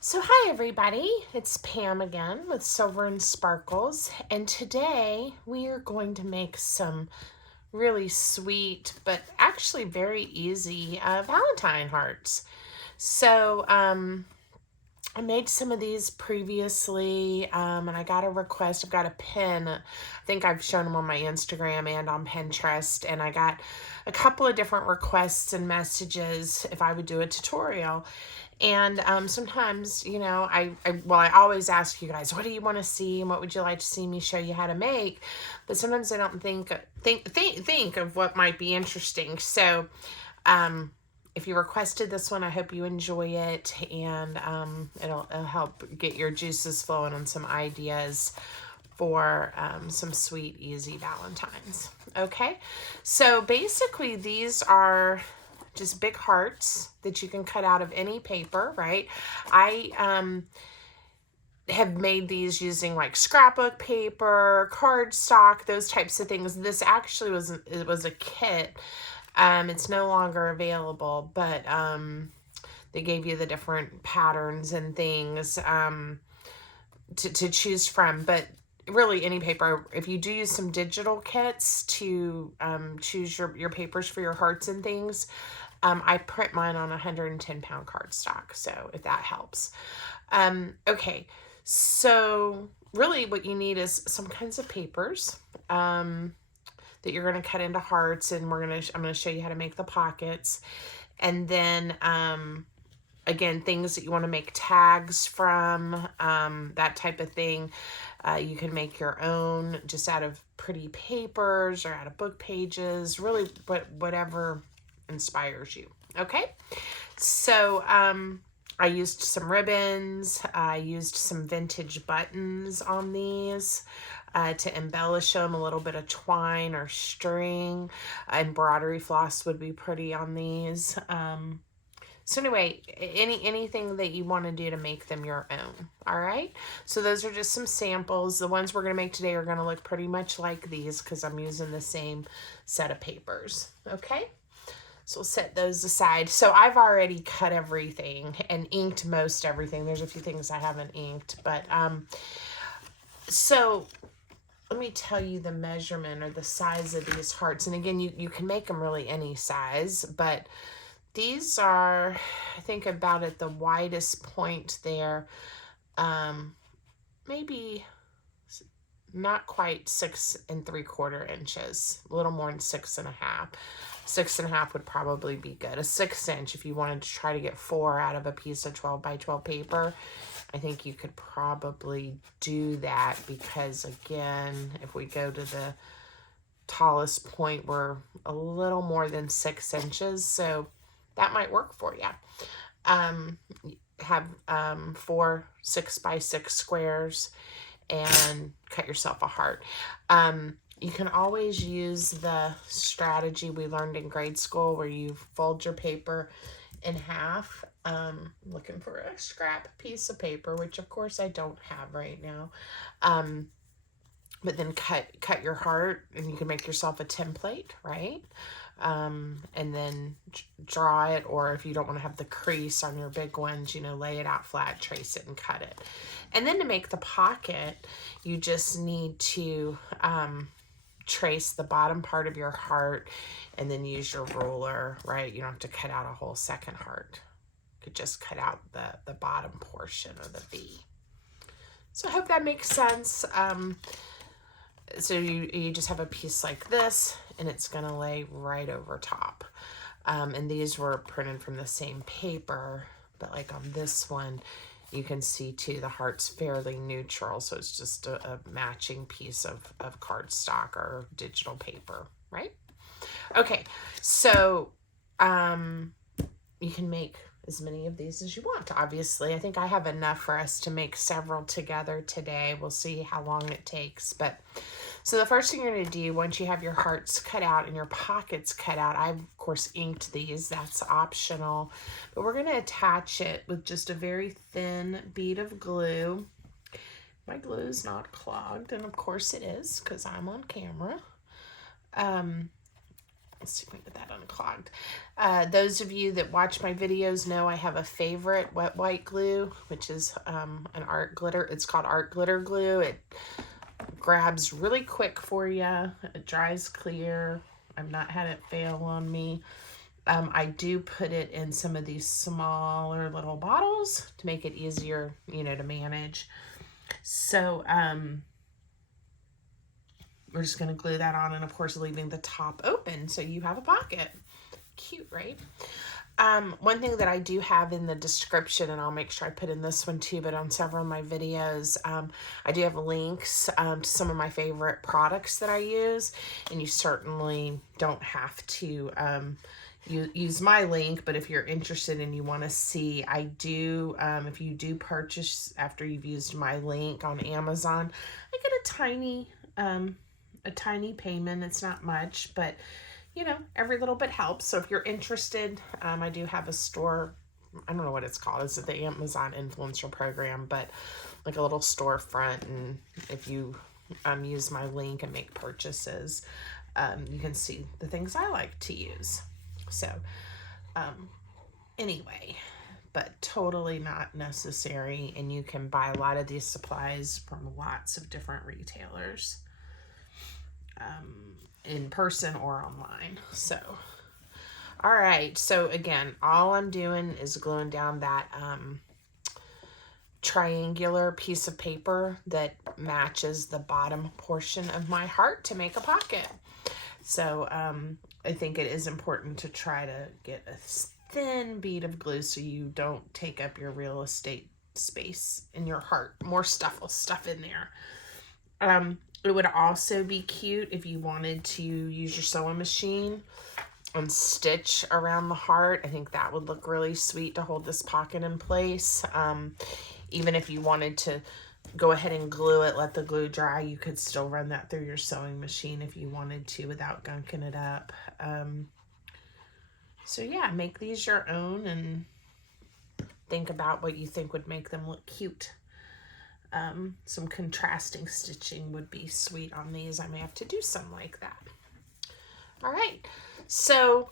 So hi everybody, it's Pam again with Silver and Sparkles, and today we are going to make some really sweet but actually very easy Valentine hearts. So I made some of these previously, and I got a request. I've got a pin. I think I've shown them on my Instagram and on Pinterest, and I got a couple of different requests and messages if I would do a tutorial. And sometimes, I always ask you guys, what do you want to see and what would you like to see me show you how to make? But sometimes I don't think of what might be interesting. So, if you requested this one, I hope you enjoy it, and it'll help get your juices flowing on some ideas for some sweet, easy Valentines. Okay, so basically these are just big hearts that you can cut out of any paper, right? I have made these using like scrapbook paper, cardstock, those types of things. This actually was a kit. It's no longer available, but they gave you the different patterns and things to choose from. But really, any paper, if you do use some digital kits to choose your papers for your hearts and things, I print mine on 110-pound cardstock, so if that helps. Okay, so really what you need is some kinds of papers. That you're going to cut into hearts, and I'm going to show you how to make the pockets. And then again, things that you want to make tags from, that type of thing. You can make your own just out of pretty papers or out of book pages, really whatever inspires you. Okay, so I used some ribbons. I used some vintage buttons on these to embellish them. A little bit of twine or string. Embroidery floss would be pretty on these. So anyway, anything that you want to do to make them your own. All right. So those are just some samples. The ones we're going to make today are going to look pretty much like these because I'm using the same set of papers. Okay. So we'll set those aside. So I've already cut everything and inked most everything. There's a few things I haven't inked, but so let me tell you the measurement or the size of these hearts. And again, you can make them really any size, but these are, I think, about at the widest point there, maybe not quite 6 3/4 inches, a little more than 6 1/2. 6 1/2 would probably be good. A 6 inch, if you wanted to try to get 4 out of a piece of 12 by 12 paper, I think you could probably do that because, again, if we go to the tallest point, we're a little more than 6 inches, so that might work for you. Have 4 6 by 6 squares and cut yourself a heart. You can always use the strategy we learned in grade school where you fold your paper in half. Looking for a scrap piece of paper, which of course I don't have right now. But then cut your heart, and you can make yourself a template, right? And then draw it, or if you don't want to have the crease on your big ones, lay it out flat, trace it, and cut it. And then to make the pocket, you just need to trace the bottom part of your heart and then use your ruler, right? You don't have to cut out a whole second heart. You could just cut out the bottom portion of the V. So I hope that makes sense. So you just have a piece like this, and it's going to lay right over top. And these were printed from the same paper, but like on this one, you can see too, the heart's fairly neutral, so it's just a matching piece of cardstock or digital paper, right? Okay, so you can make as many of these as you want, obviously. I think I have enough for us to make several together today. We'll see how long it takes. But so the first thing you're going to do, once you have your hearts cut out and your pockets cut out, I've, of course, inked these. That's optional. But we're going to attach it with just a very thin bead of glue. My glue is not clogged, and of course it is because I'm on camera. Let's see if we can get that unclogged. Those of you that watch my videos know I have a favorite wet white glue, which is an art glitter. It's called art glitter glue. It grabs really quick for you. It dries clear. I've not had it fail on me. I do put it in some of these smaller little bottles to make it easier, you know, to manage. So we're just going to glue that on, and of course leaving the top open so you have a pocket. Cute, right? One thing that I do have in the description, and I'll make sure I put in this one too, but on several of my videos, I do have links to some of my favorite products that I use, and you certainly don't have to use my link, but if you're interested and you want to see, I do, if you do purchase after you've used my link on Amazon, I get a tiny payment. It's not much, but you know, every little bit helps. So if you're interested, I do have a store. I don't know what it's called. It's the Amazon Influencer Program, but like a little storefront. And if you use my link and make purchases, you can see the things I like to use. So anyway, but totally not necessary. And you can buy a lot of these supplies from lots of different retailers. In person or online. So, all right. So again, all I'm doing is gluing down that triangular piece of paper that matches the bottom portion of my heart to make a pocket. So I think it is important to try to get a thin bead of glue so you don't take up your real estate space in your heart. More stuff will stuff in there. It would also be cute if you wanted to use your sewing machine and stitch around the heart. I think that would look really sweet to hold this pocket in place. Even if you wanted to go ahead and glue it, let the glue dry, you could still run that through your sewing machine if you wanted to without gunking it up. So yeah, make these your own and think about what you think would make them look cute. Some contrasting stitching would be sweet on these. I may have to do some like that. All right. So,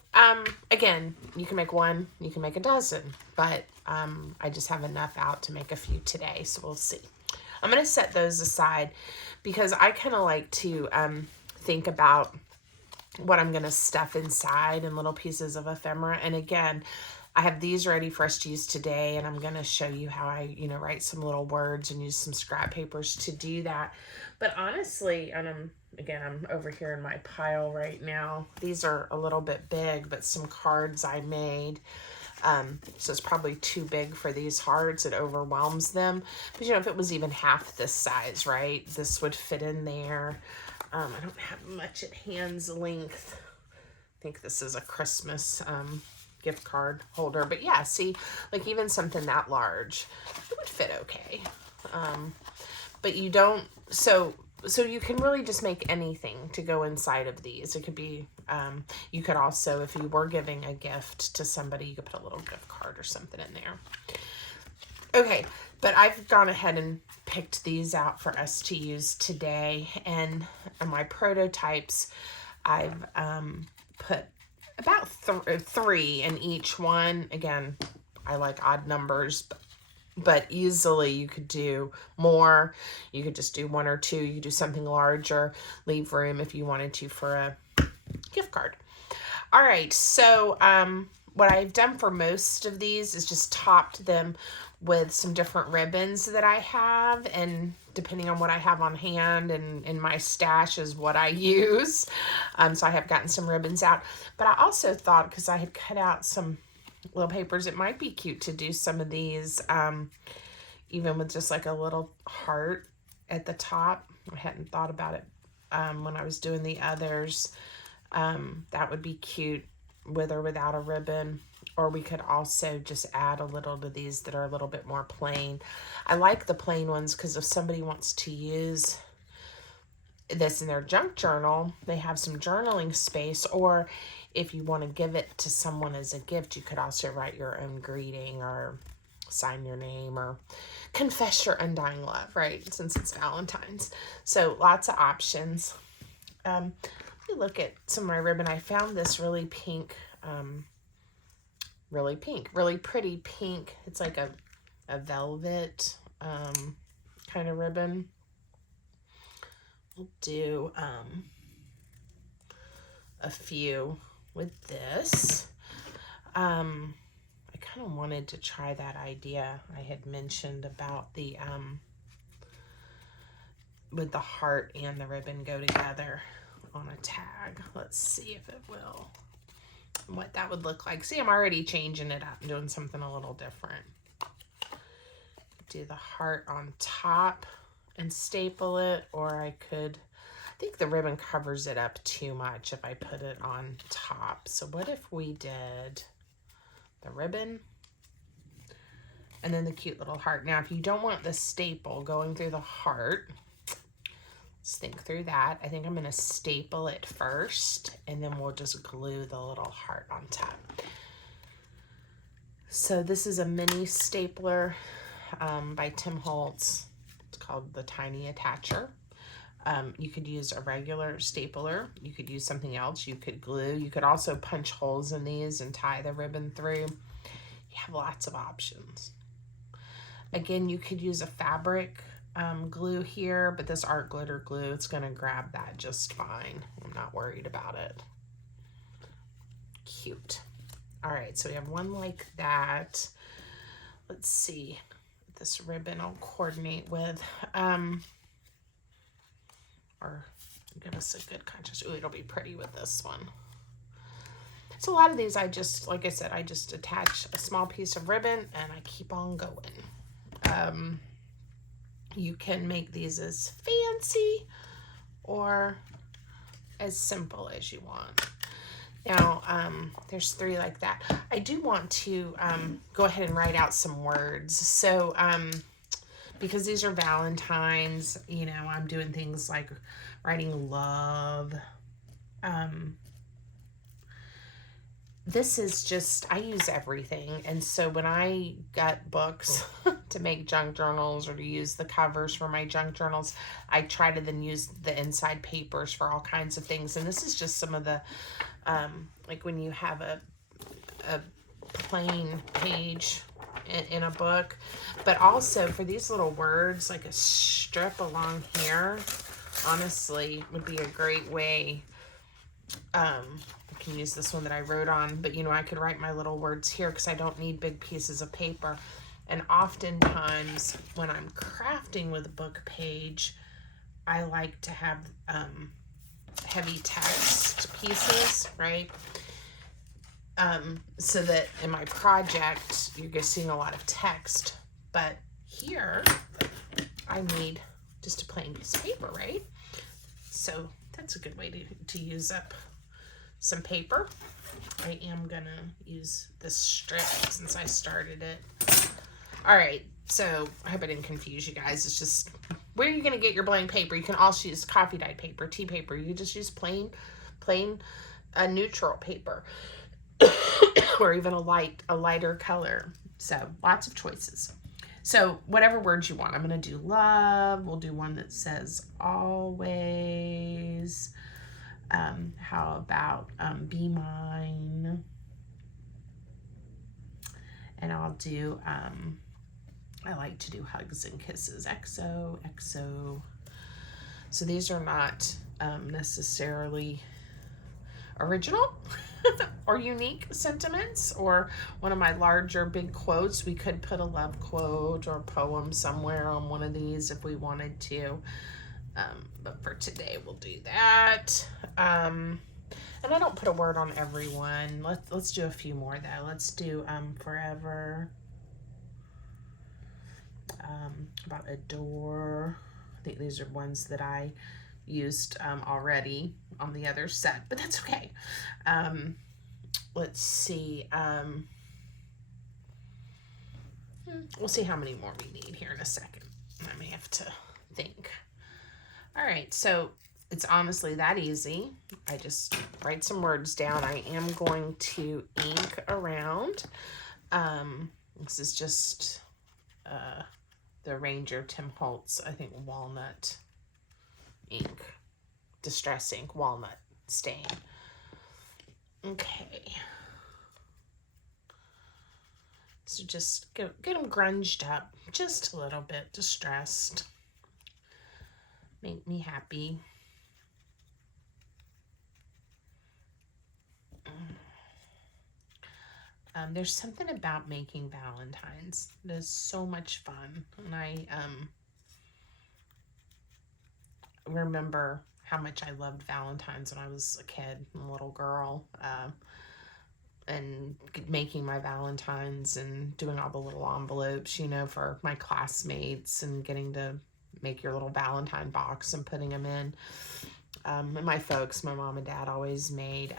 again, you can make one, you can make a dozen, but I just have enough out to make a few today, so we'll see. I'm going to set those aside because I kind of like to think about what I'm going to stuff inside in little pieces of ephemera. And again, I have these ready for us to use today, and I'm going to show you how I, you know, write some little words and use some scrap papers to do that. But honestly, and I'm over here in my pile right now. These are a little bit big, but some cards I made. So it's probably too big for these hearts. It overwhelms them. But, you know, if it was even half this size, right, this would fit in there. I don't have much at hand's length. I think this is a Christmas gift card holder, but yeah, see, like even something that large, it would fit okay. But you don't, so you can really just make anything to go inside of these. It could be, you could also, if you were giving a gift to somebody, you could put a little gift card or something in there. Okay, but I've gone ahead and picked these out for us to use today, and my prototypes, I've put about three in each one. Again, I like odd numbers, but easily you could do more. You could just do one or two. You could do something larger, leave room if you wanted to for a gift card. All right, so what I've done for most of these is just topped them with some different ribbons that I have, and depending on what I have on hand and in my stash is what I use. So I have gotten some ribbons out, but I also thought, because I had cut out some little papers, it might be cute to do some of these, even with just like a little heart at the top. I hadn't thought about it when I was doing the others. That would be cute with or without a ribbon. Or we could also just add a little to these that are a little bit more plain. I like the plain ones because if somebody wants to use this in their junk journal, they have some journaling space. Or if you want to give it to someone as a gift, you could also write your own greeting or sign your name or confess your undying love, right? Since it's Valentine's. So lots of options. you look at some of my ribbon, I found this really pink, really pretty pink. It's like a velvet kind of ribbon. We'll do a few with this. I kind of wanted to try that idea I had mentioned about the with the heart and the ribbon go together on a tag. Let's see if it will, what that would look like. See, I'm already changing it up and doing something a little different. Do the heart on top and staple it, or I could, I think the ribbon covers it up too much if I put it on top. So what if we did the ribbon and then the cute little heart? Now, if you don't want the staple going through the heart, let's think through that. I think I'm going to staple it first, and then we'll just glue the little heart on top. So this is a mini stapler by Tim Holtz. It's called the Tiny Attacher. You could use a regular stapler. You could use something else. You could glue. You could also punch holes in these and tie the ribbon through. You have lots of options. Again, you could use a fabric glue here, but this art glitter glue, it's going to grab that just fine. I'm not worried about it. Cute. All right, so we have one like that. Let's see what this ribbon I'll coordinate with. Or give us a good contrast. Ooh, it'll be pretty with this one. So a lot of these I just, like I said, I just attach a small piece of ribbon and I keep on going. You can make these as fancy or as simple as you want. Now, there's 3 like that. I do want to go ahead and write out some words. So, because these are Valentines, you know, I'm doing things like writing love. This is just, I use everything. And so when I got books to make junk journals or to use the covers for my junk journals, I try to then use the inside papers for all kinds of things. And this is just some of the, like when you have a plain page in a book, but also for these little words, like a strip along here, honestly, would be a great way. I can use this one that I wrote on, but you know, I could write my little words here because I don't need big pieces of paper. And oftentimes when I'm crafting with a book page, I like to have heavy text pieces, right? So that in my project, you're just seeing a lot of text. But here, I need just a plain piece of paper, right? So that's a good way to use up some paper. I am gonna use this strip since I started it. All right, so I hope I didn't confuse you guys. It's just, where are you gonna get your blank paper? You can also use coffee dyed paper, tea paper. You just use plain neutral paper or even a lighter color. So lots of choices. So whatever words you want. I'm gonna do love. We'll do one that says always. How about be mine? And I'll do, I like to do hugs and kisses. XO, XO. So these are not necessarily original or unique sentiments, or one of my larger big quotes. We could put a love quote or poem somewhere on one of these if we wanted to. But for today, we'll do that. And I don't put a word on every one. Let's do a few more though. Let's do forever. About adore. I think these are ones that I used already on the other set, but that's okay. Let's see. We'll see how many more we need here in a second. I may have to think. All right, so it's honestly that easy. I just write some words down. I am going to ink around. This is just the Ranger Tim Holtz, I think, walnut ink, distress ink, walnut. stain. Okay. So just get them grunged up just a little bit, distressed. Make me happy. There's something about making Valentines that is so much fun. And I remember how much I loved Valentines when I was a kid, a little girl, and making my Valentines and doing all the little envelopes, you know, for my classmates, and getting to make your little Valentine box and putting them in. And my folks, my mom and dad, always made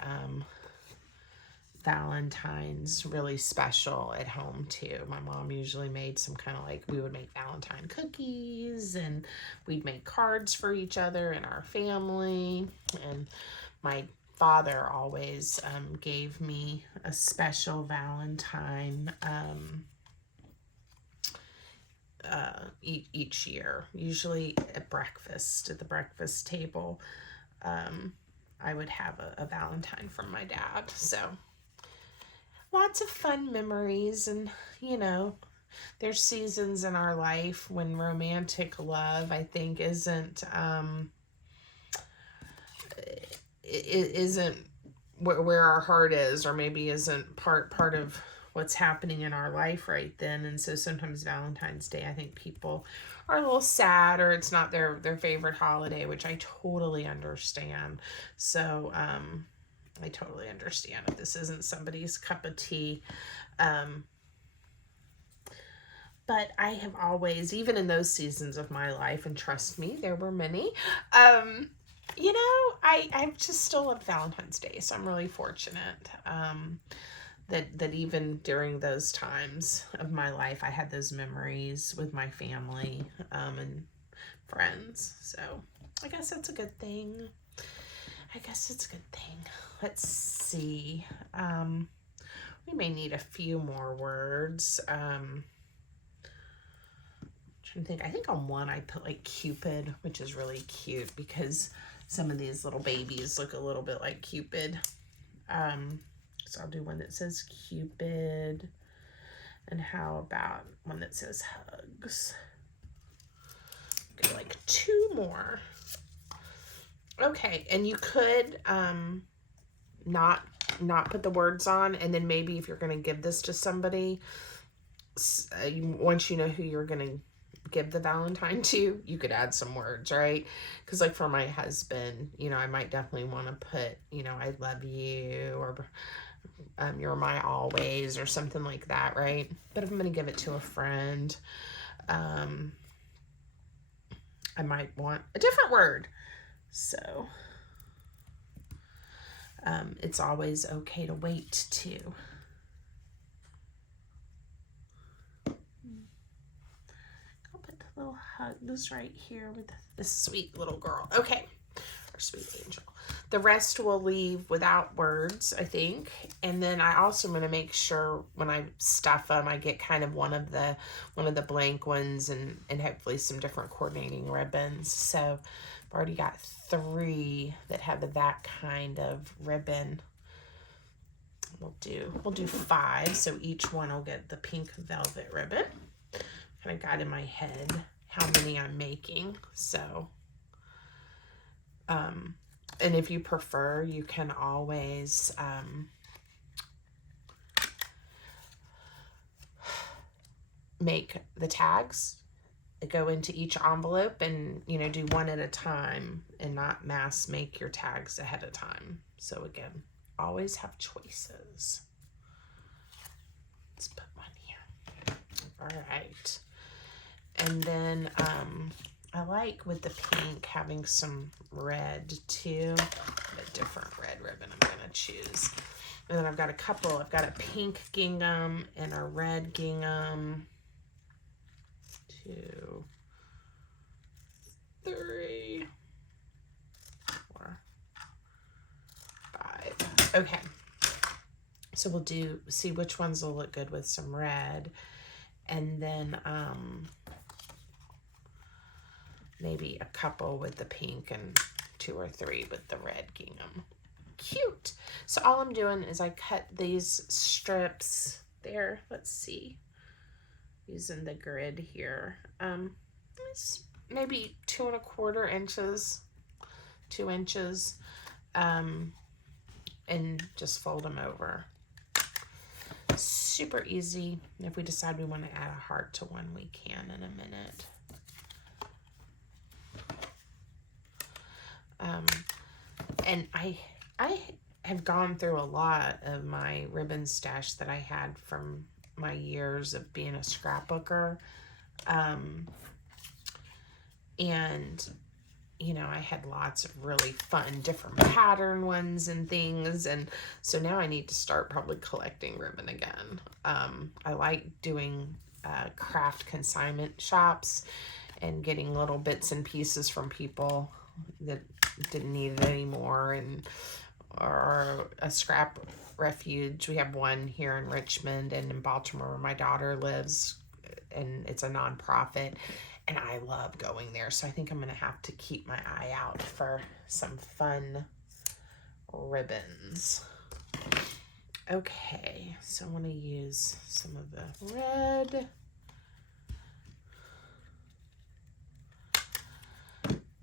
Valentine's really special at home too. My mom usually made some kind of like, we would make Valentine cookies, and we'd make cards for each other and our family. And my father always gave me a special Valentine each year, usually at breakfast, at the breakfast table. I would have a Valentine from my dad. So lots of fun memories. And, you know, there's seasons in our life when romantic love, I think, isn't where our heart is, or maybe isn't part of what's happening in our life right then. And so sometimes Valentine's Day, I think people are a little sad, or it's not their favorite holiday, which I totally understand. So I totally understand if this isn't somebody's cup of tea. But I have always, even in those seasons of my life, and trust me, there were many, you know, I just still love Valentine's Day. So I'm really fortunate that even during those times of my life, I had those memories with my family and friends. So I guess that's a good thing. I guess it's a good thing. Let's see. We may need a few more words. Trying to think. I think on one I put like Cupid, which is really cute because some of these little babies look a little bit like Cupid. So I'll do one that says Cupid. And how about one that says hugs? Get like two more. Okay, and you could not put the words on, and then maybe if you're going to give this to somebody, once you know who you're going to give the Valentine to, you could add some words, right? Because like for my husband, you know, I might definitely want to put, you know, I love you, or you're my always, or something like that, right? But if I'm going to give it to a friend, I might want a different word. So it's always okay to wait too. I'll put the little hugs right here with this sweet little girl. Okay, our sweet angel. The rest will leave without words, I think. And then I also am going to make sure when I stuff them, I get kind of one of the blank ones, and hopefully some different coordinating ribbons. So I've already got 3 that have that kind of ribbon. We'll do 5, so each one will get the pink velvet ribbon. Kind of got in my head how many I'm making. So and if you prefer, you can always make the tags that go into each envelope, and, you know, do one at a time and not mass make your tags ahead of time. So again, always have choices. Let's put one here. All right. And then I like with the pink having some red too. A different red ribbon I'm going to choose. And then I've got a couple. I've got a pink gingham and a red gingham. 2, 3, 4, 5. Okay. So we'll see which ones will look good with some red. And then maybe a couple with the pink and 2 or 3 with the red gingham. cute. So all I'm doing is I cut these strips there. Let's see. Using the grid here. It's maybe 2¼ inches, 2 inches, and just fold them over. Super easy. If we decide we want to add a heart to one, we can in a minute. And I have gone through a lot of my ribbon stash that I had from my years of being a scrapbooker. And, you know, I had lots of really fun different pattern ones and things. And so now I need to start probably collecting ribbon again. I like doing craft consignment shops and getting little bits and pieces from people that didn't need it anymore, and or a scrap refuge. We have one here in Richmond and in Baltimore where my daughter lives, and it's a nonprofit, and I love going there. So I think I'm going to have to keep my eye out for some fun ribbons. Okay, so I want to use some of the red.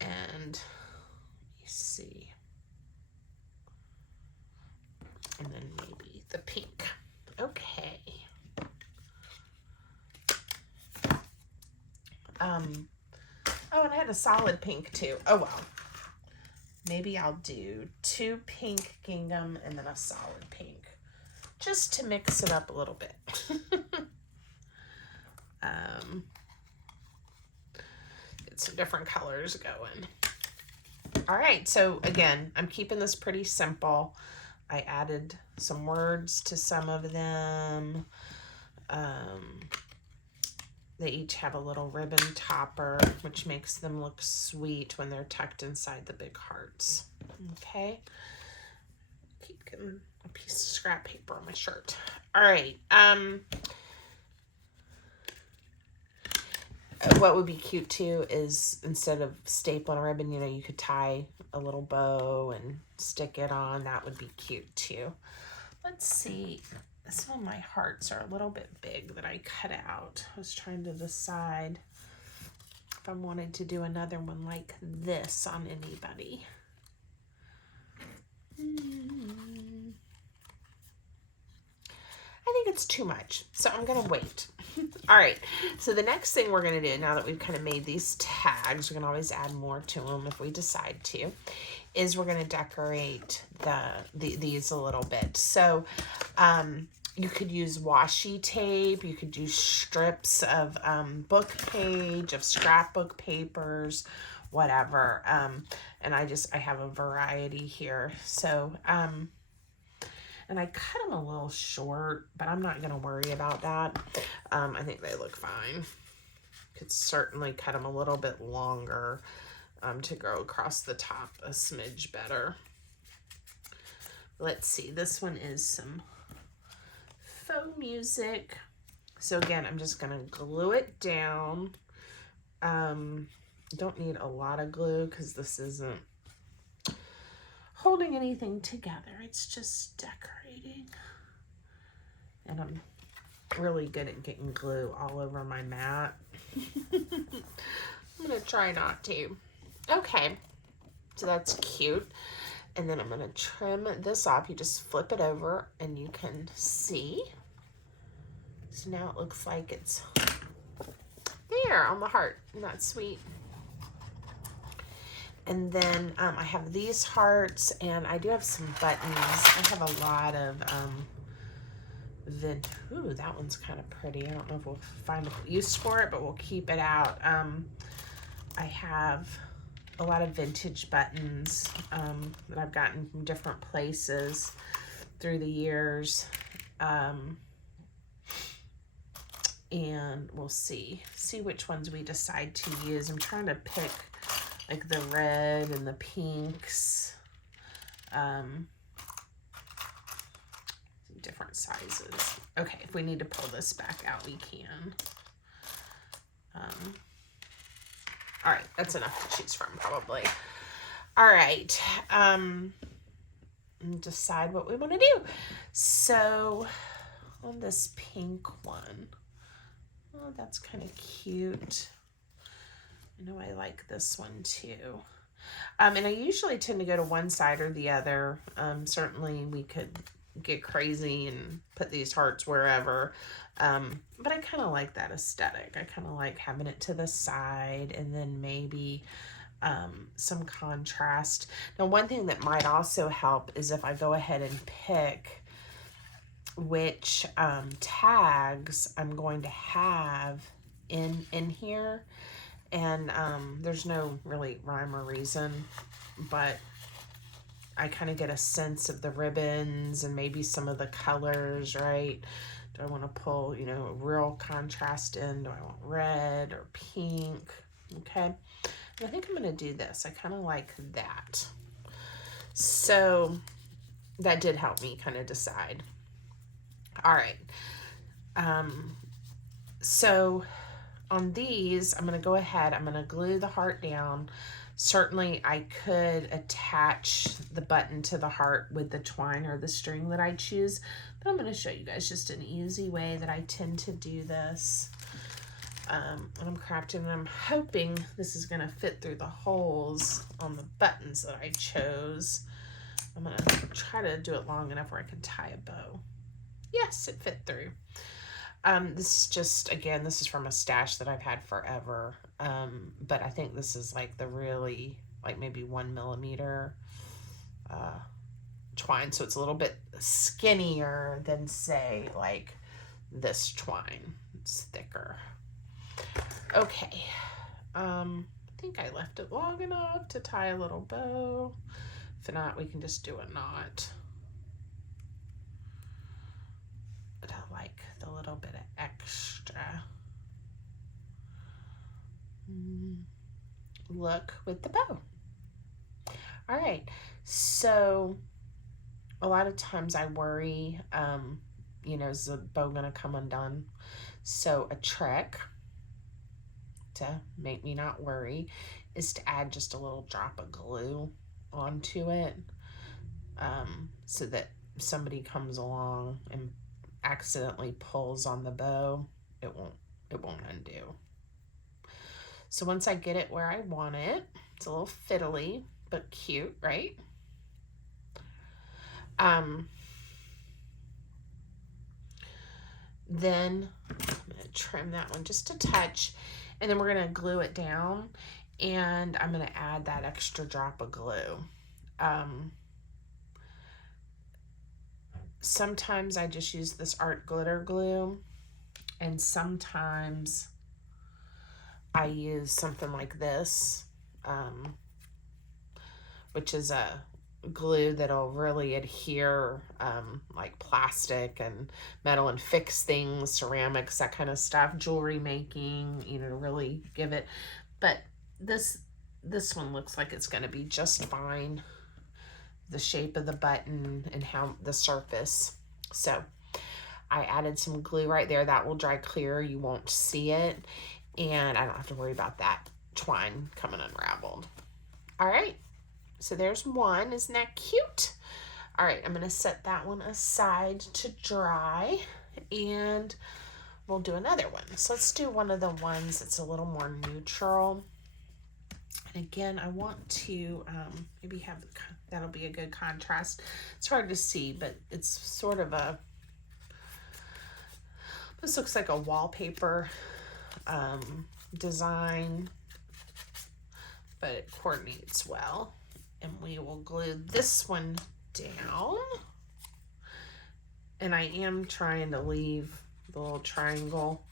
And you see, and then maybe the pink. Okay. Oh, and I had a solid pink too. Oh well. Maybe I'll do 2 pink gingham and then a solid pink, just to mix it up a little bit. Get some different colors going. All right, so again, I'm keeping this pretty simple. I added some words to some of them. They each have a little ribbon topper, which makes them look sweet when they're tucked inside the big hearts. Okay. Keep getting a piece of scrap paper on my shirt. All right. What would be cute too is instead of stapling a ribbon, you know, you could tie a little bow and stick it on. That would be cute too. Let's see. Some of my hearts are a little bit big that I cut out. I was trying to decide if I wanted to do another one like this on anybody. I think it's too much, so I'm gonna wait. All right, so the next thing we're gonna do, now that we've kind of made these tags, we're gonna always add more to them if we decide to, is we're gonna decorate these a little bit. So you could use washi tape, you could use strips of book page, of scrapbook papers, whatever. And I have a variety here. So, and I cut them a little short, but I'm not gonna worry about that. I think they look fine. Could certainly cut them a little bit longer to go across the top a smidge better. Let's see, this one is some faux music. So again, I'm just gonna glue it down. Don't need a lot of glue because this isn't holding anything together. It's just decorating. And I'm really good at getting glue all over my mat. I'm gonna try not to. Okay, so that's cute. And then I'm gonna trim this off. You just flip it over and you can see. So now it looks like it's there on the heart. Isn't that sweet? And then I have these hearts, and I do have some buttons. I have a lot of ooh, that one's kind of pretty. I don't know if we'll find a use for it, but we'll keep it out. I have a lot of vintage buttons that I've gotten from different places through the years. And we'll see which ones we decide to use. I'm trying to pick like the red and the pinks, different sizes. Okay, if we need to pull this back out, we can. All right, that's enough to choose from probably. All right, and decide what we want to do. So on this pink one, oh, that's kind of cute. I know I like this one too. And I usually tend to go to one side or the other. Certainly we could get crazy and put these hearts wherever. But I kind of like that aesthetic. I kind of like having it to the side and then maybe some contrast. Now, one thing that might also help is if I go ahead and pick which tags I'm going to have in here. And there's no really rhyme or reason, but I kind of get a sense of the ribbons and maybe some of the colors, right? Do I want to pull, you know, real contrast in? Do I want red or pink? Okay. And I think I'm going to do this. I kind of like that. So that did help me kind of decide. All right. So on these, I'm going to go ahead, I'm going to glue the heart down. Certainly I could attach the button to the heart with the twine or the string that I choose, but I'm going to show you guys just an easy way that I tend to do this. When I'm crafting, and I'm hoping this is going to fit through the holes on the buttons that I chose. I'm going to try to do it long enough where I can tie a bow. Yes, it fit through. This is just, again, this is from a stash that I've had forever. But I think this is like the really, like maybe 1 millimeter twine. So it's a little bit skinnier than, say, like this twine. It's thicker. Okay. I think I left it long enough to tie a little bow. If not, we can just do a knot. But I like the little bit of extra look with the bow. All right, so a lot of times I worry, you know, is the bow gonna come undone? So a trick to make me not worry is to add just a little drop of glue onto it, so that if somebody comes along and accidentally pulls on the bow, it won't undo. So once I get it where I want it, it's a little fiddly but cute, right? Then I'm gonna trim that one just a touch, and then we're gonna glue it down, and I'm gonna add that extra drop of glue. Sometimes I just use this art glitter glue, and sometimes I use something like this, which is a glue that'll really adhere, like plastic and metal, and fix things, ceramics, that kind of stuff, jewelry making, you know, to really give it. But this one looks like it's going to be just fine. The shape of the button and how the surface. So I added some glue right there. That will dry clear. You won't see it. And I don't have to worry about that twine coming unraveled. All right. So there's one. Isn't that cute? All right. I'm going to set that one aside to dry. And we'll do another one. So let's do one of the ones that's a little more neutral. And again, I want to maybe have, that'll be a good contrast. It's hard to see, but it's sort of a, this looks like a wallpaper design, but it coordinates well. And we will glue this one down. And I am trying to leave the little triangle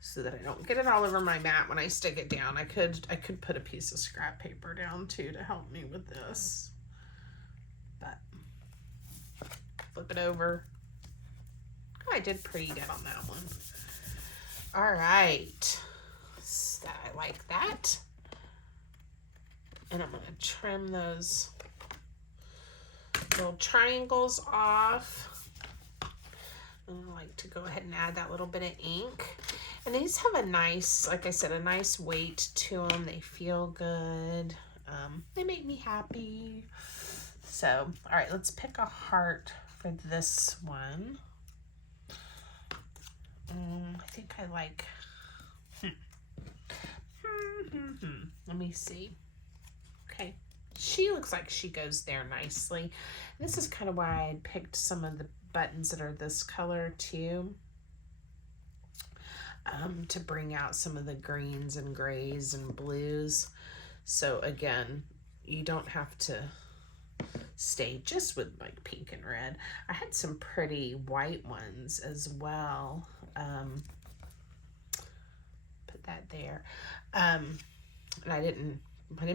so that I don't get it all over my mat when I stick it down. I could put a piece of scrap paper down too to help me with this. But flip it over. Oh, I did pretty good on that one. All right. So I like that. And I'm going to trim those little triangles off. And I like to go ahead and add that little bit of ink. And these have a nice, like I said, a nice weight to them. They feel good. They make me happy. So, all right, let's pick a heart for this one. I think I like, let me see. Okay, she looks like she goes there nicely. This is kind of why I picked some of the buttons that are this color too, to bring out some of the greens and grays and blues. So again, you don't have to stay just with like pink and red. I had some pretty white ones as well. Put that there. And I didn't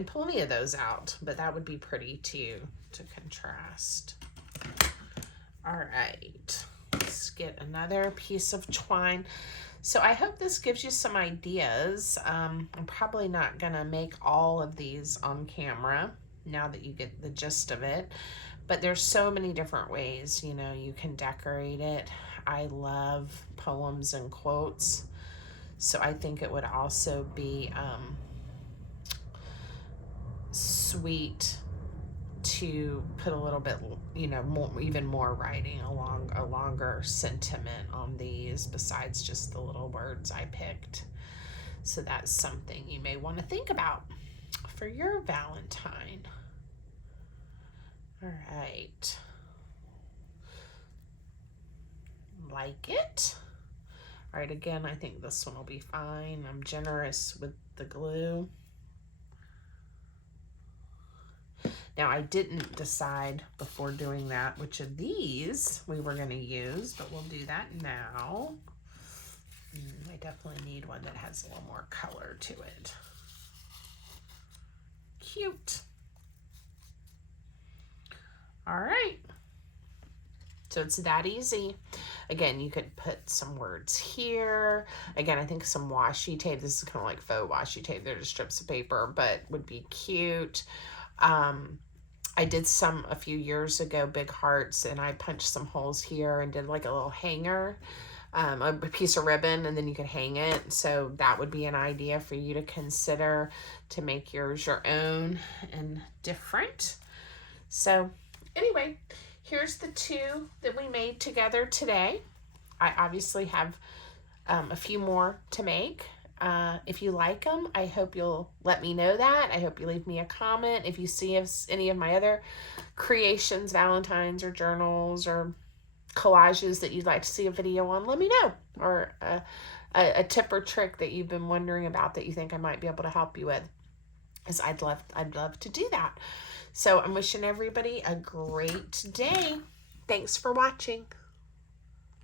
pull any of those out, but that would be pretty too, to contrast. All right, let's get another piece of twine. So I hope this gives you some ideas. I'm probably not gonna make all of these on camera now that you get the gist of it, but there's so many different ways, you know, you can decorate it. I love poems and quotes, so I think it would also be sweet to put a little bit, you know, more, even more writing along a longer sentiment on these besides just the little words I picked. So that's something you may want to think about for your Valentine. All right. Like it? All right, again, I think this one will be fine. I'm generous with the glue. Now, I didn't decide before doing that which of these we were going to use, but we'll do that now. I definitely need one that has a little more color to it. Cute. All right. So it's that easy. Again, you could put some words here. Again, I think some washi tape. This is kind of like faux washi tape. They're just strips of paper, but would be cute. I did some a few years ago, Big Hearts, and I punched some holes here and did like a little hanger, a piece of ribbon, and then you could hang it. So that would be an idea for you to consider to make yours your own and different. So anyway, here's the two that we made together today. I obviously have a few more to make. If you like them, I hope you'll let me know that. I hope you leave me a comment. If you see any of my other creations, Valentines or journals or collages that you'd like to see a video on, let me know. Or a tip or trick that you've been wondering about that you think I might be able to help you with. Because I'd love to do that. So I'm wishing everybody a great day. Thanks for watching.